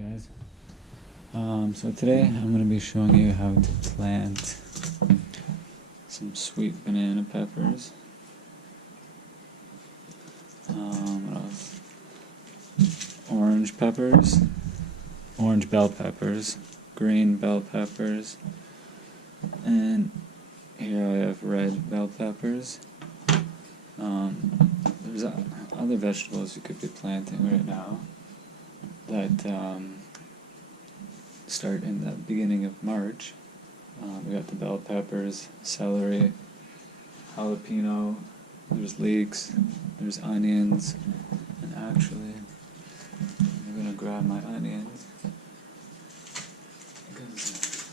Guys. So today I'm going to be showing you how to plant some sweet banana peppers. What else? Orange peppers, orange bell peppers, green bell peppers, and here I have red bell peppers. There's other vegetables you could be planting right now that start in the beginning of March. We got the bell peppers, celery, jalapeno, there's leeks, there's onions, and actually I'm going to grab my onions because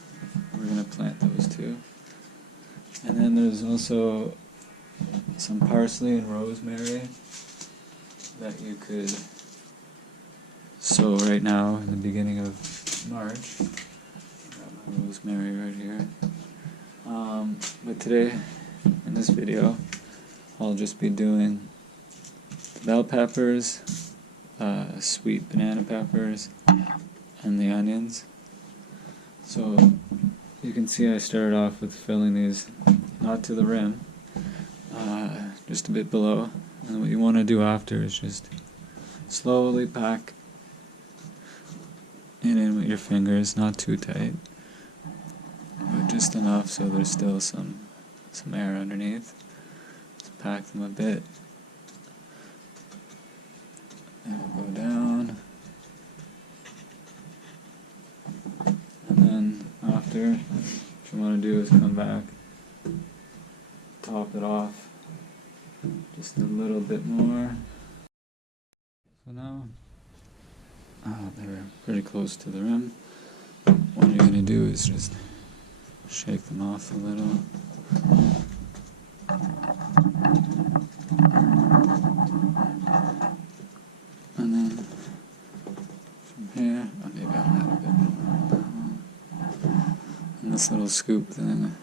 we're going to plant those too. And then there's also some parsley and rosemary that you could sow right now in the beginning of March. Got my rosemary right here. But today, in this video, I'll just be doing the bell peppers, sweet banana peppers, and the onions. So you can see I started off with filling these not to the rim, just a bit below. And what you want to do after is just slowly pack it in with your fingers, not too tight, but just enough so there's still some air underneath. Just pack them a bit, and we'll go down, and then after, what you want to do is come back, top it off just a little bit more. So now they're pretty close to the rim. What you're going to do is just shake them off a little. And then from here, maybe I'll add a bit more. And this little scoop thing,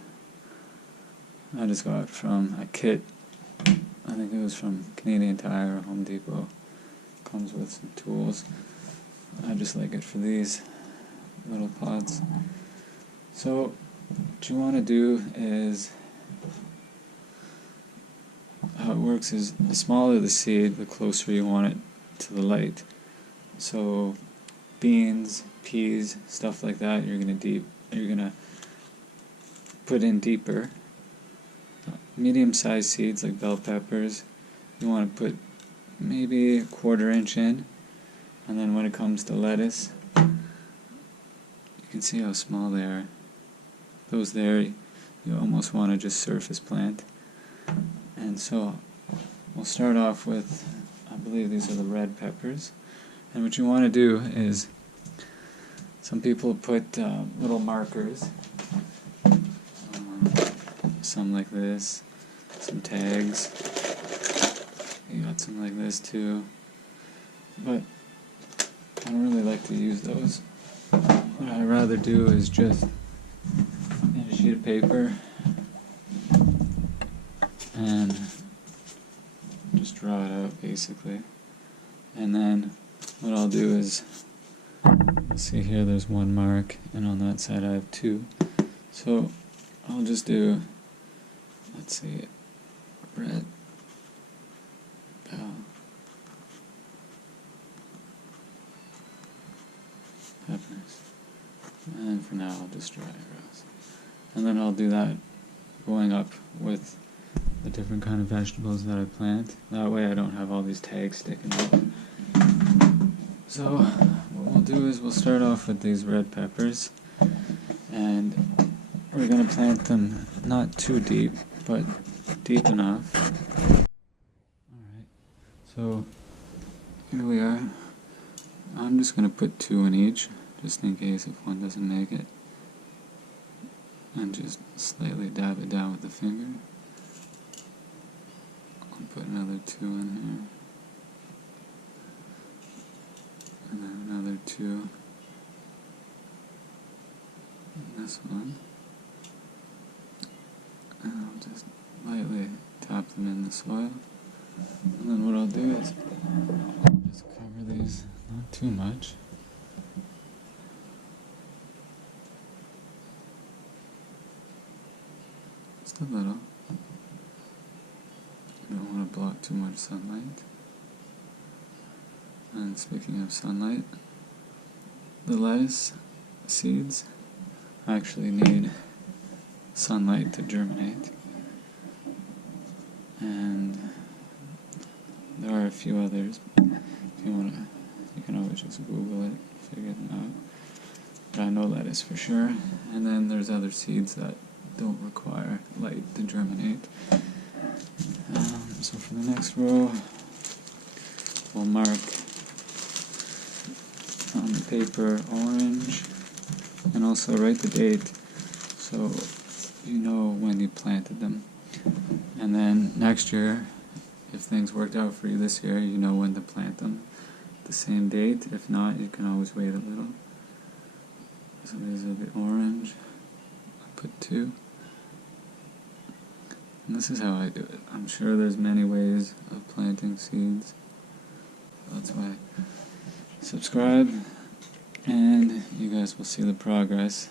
I just got from a kit. I think it was from Canadian Tire or Home Depot. Comes with some tools. I just like it for these little pots. So what you want to do is, how it works is, the smaller the seed, the closer you want it to the light. So beans, peas, stuff like that, you're gonna put in deeper. Medium-sized seeds like bell peppers, you want to put maybe a 1/4 inch in. And then when it comes to lettuce, you can see how small they are. Those there, you almost want to just surface plant. And so we'll start off with, I believe these are the red peppers. And what you want to do is, some people put little markers, some like this, some tags. You got some like this too. But I don't really like to use those. What I'd rather do is just get a sheet of paper and just draw it out basically. And then what I'll do is, see here there's one mark, and on that side I have two. So I'll just do, let's see, red bell peppers. And for now I'll just draw arrows. And then I'll do that going up with the different kind of vegetables that I plant. That way I don't have all these tags sticking out. So what we'll do is we'll start off with these red peppers, and we're going to plant them not too deep, but deep enough. Alright, so here we are. I'm just going to put 2 in each, just in case if one doesn't make it. And just slightly dab it down with the finger. I'll put another 2 in here. And then another 2. And this one. And I'll just lightly tap them in the soil. And then what I'll do is just cover these, not too much. Just a little. You don't want to block too much sunlight. And speaking of sunlight, the lettuce seeds actually need sunlight to germinate. And there are a few others. If you want to, you can always just Google it, figure them out. But I know lettuce for sure. And then there's other seeds that don't require light to germinate. So for the next row, we'll mark on the paper orange, and also write the date so you know when you planted them. And then next year, if things worked out for you this year, you know when to plant them. The same date. If not, you can always wait a little. So these are the orange. I put 2. And this is how I do it. I'm sure there's many ways of planting seeds. That's why subscribe, and you guys will see the progress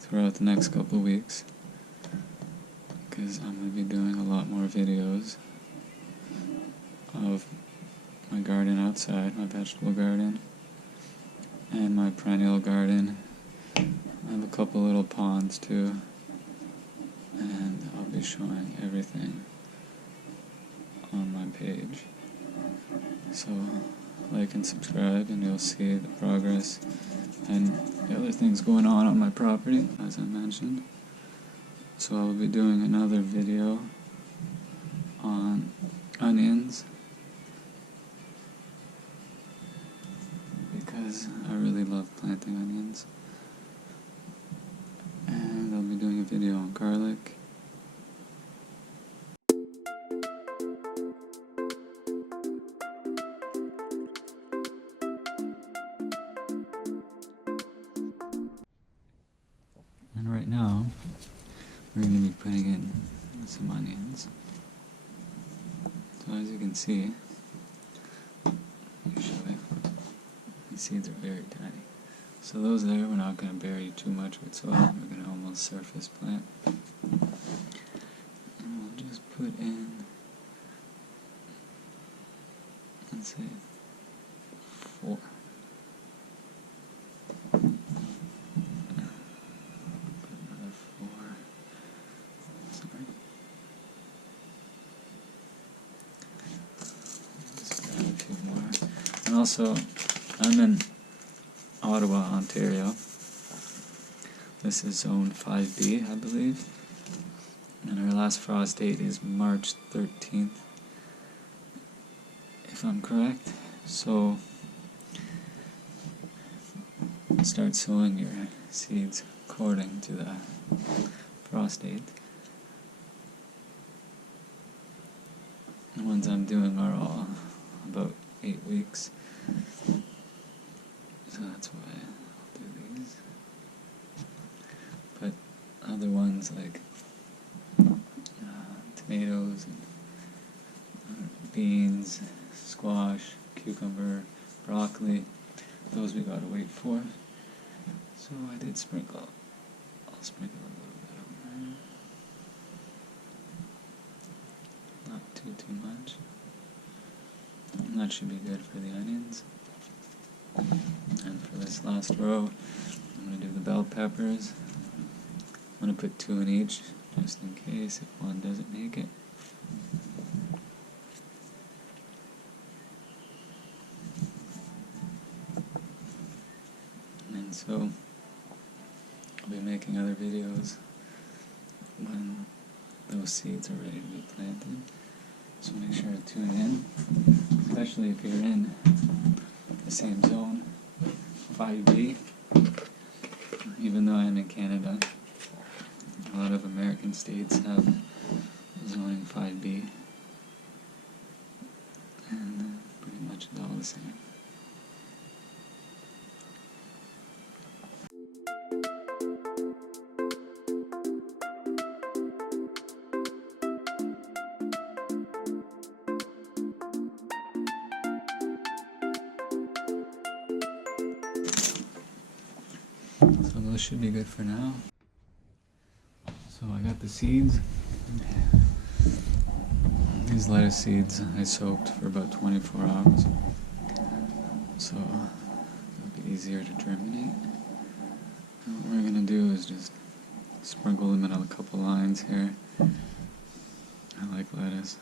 throughout the next couple of weeks, because I'm going to be doing a lot more videos of my garden outside, my vegetable garden, and my perennial garden. I have a couple little ponds too, and I'll be showing everything on my page. So like and subscribe, and you'll see the progress and the other things going on my property, as I mentioned. So I will be doing another video on onions, because I really love planting onions. And I'll be doing a video on garlic. And right now, we're going to be putting in some onions. So as you can see, usually these seeds are very tiny. So those there, we're not going to bury too much with soil. We're going to almost surface plant. And we'll just put in, let's say, 4. And also, I'm in Ottawa, Ontario. This is zone 5B, I believe. And our last frost date is March 13th, if I'm correct. So, start sowing your seeds according to the frost date. The ones I'm doing are all about 8 weeks. So that's why I'll do these. But other ones like tomatoes, and beans, squash, cucumber, broccoli, those we gotta wait for. So I did sprinkle. I'll sprinkle a little bit over there. Not too much. And that should be good for the onions. And for this last row, I'm going to do the bell peppers. I'm going to put 2 in each, just in case if one doesn't make it. And so, I'll be making other videos when those seeds are ready to be planted. So make sure to tune in, especially if you're in the same zone, 5B. Even though I'm in Canada, a lot of American states have zoning 5B, and pretty much it's all the same. So those should be good for now. So I got the seeds. These lettuce seeds I soaked for about 24 hours, so it'll be easier to germinate. And what we're going to do is just sprinkle them in a couple lines here. I like lettuce,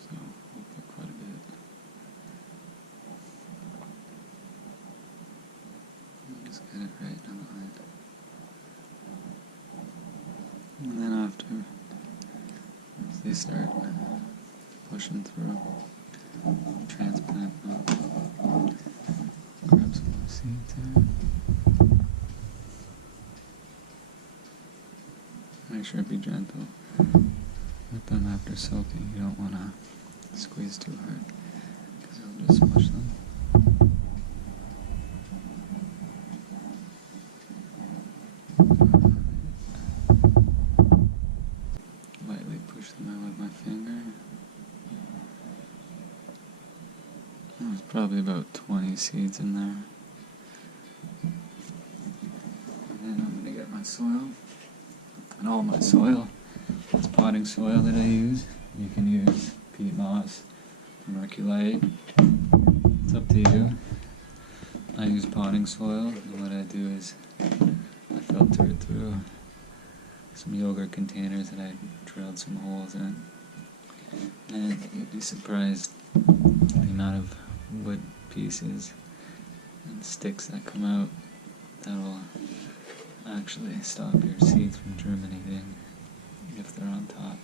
so we'll put quite a bit. Just get it right in the line. And then after, once they start pushing through, transplant them. Grab some more seeds here. Make sure to be gentle with them after soaking. You don't want to squeeze too hard because it'll just smush them. Lightly push them out with my finger. There's probably about 20 seeds in there. And then I'm going to get my soil. And all my soil is potting soil that I use. You can use peat moss, vermiculite. It's up to you. I use potting soil, and what I do is I filter it through some yogurt containers that I drilled some holes in. And you'd be surprised the amount of wood pieces and sticks that come out that will actually stop your seeds from germinating if they're on top.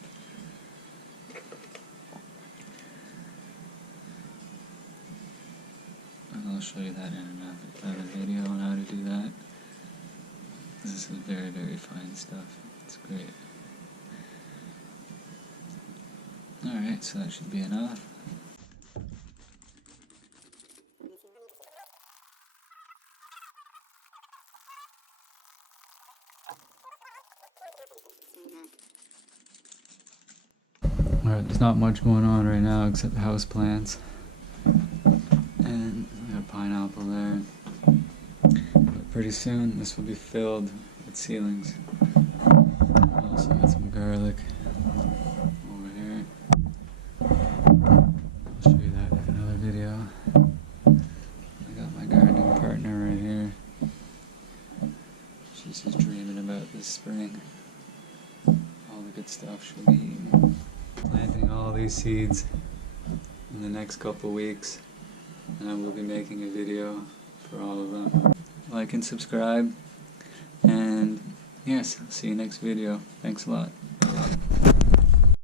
And I'll show you that in another video on how to do that. This is very, very fine stuff. It's great. Alright, so that should be enough. Alright, there's not much going on right now except house plants. And I got a pineapple there. But pretty soon this will be filled with seedlings. I also got some garlic over here. I'll show you that in another video. I got my gardening partner right here. She's just dreaming about this spring. All the good stuff she'll be eating. Planting all these seeds in the next couple weeks, and I will be making a video for all of them. Like and subscribe, and yes, I'll see you next video. Thanks a lot.